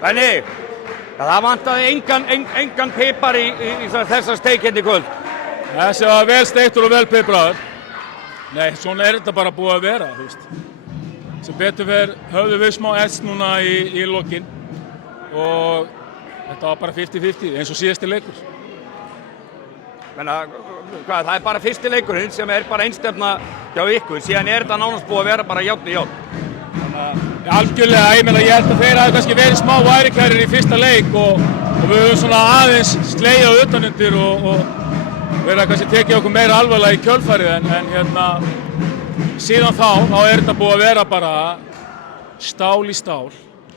Benni, það vantaði engan pipar í þessa steik hérna í kvöld. Þessi var vel steiktur og vel pipraður. Nei, svona þetta bara búið að vera, þú veist. Sem betur höfðum við smá ess núna í lokin og þetta var bara 50-50 eins og síðasti leikur. Það bara fyrsti leikurinn sem bara einstefna hjá ykkur, síðan þetta nánast búið að vera bara járn í járn. Algjörlega, ég held að þeir hafi kannski verið smá værikærir í fyrsta leik og við höfum svona aðeins slegið utanundir og verið að kannski tekið okkur meira alvarlega í kjölfarið en síðan þá þetta búið að vera bara stál í stál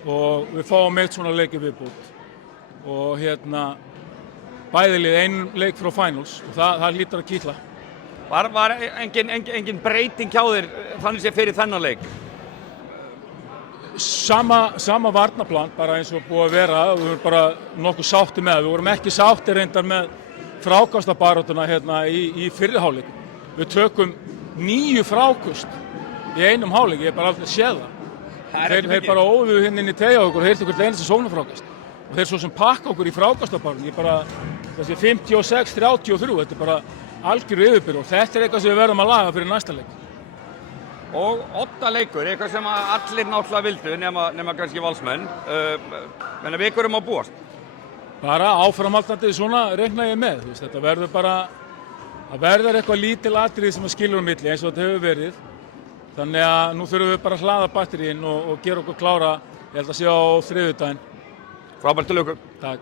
og við fáum eitt svona leiki viðbútt og bæðilið einn leik frá finals og það hlýtur að kýtla. Var engin breyting hjá þér þannig sé fyrir þennan leik? Sama varnarplan bara eins og búið að vera og við vorum bara nokkuð sátti með það. Við vorum ekki sátti reyndar með frákastabaráttuna í fyrri hálfleik. Við tökum 9 frákust í einum hálfleik, ég hef bara aldrei séð það. Þeir bara óðu inn í tegja okkur og heyrtu hvert einasta sóknarfrákast. Og þeir svo sem pakka okkur í frákastabaráttunni, þessi 56-33, þetta bara algjör yfirbyrð og þetta eitthvað sem við verðum að laga fyrir næsta leik. Og oddaleikur, eitthvað sem allir náttúrulega vildu nema kannski valsmenn, við ykkur á búast. Bara áframhaldandi svona reikna ég með, þetta verður bara, það verður eitthvað lítil atriði sem skilur á milli eins og þetta hefur verið. Þannig að nú þurfum við bara að hlaða batteríinn og gera okkur klára, ég held að sé á þriðjudaginn. Frábært til ykkur. Takk.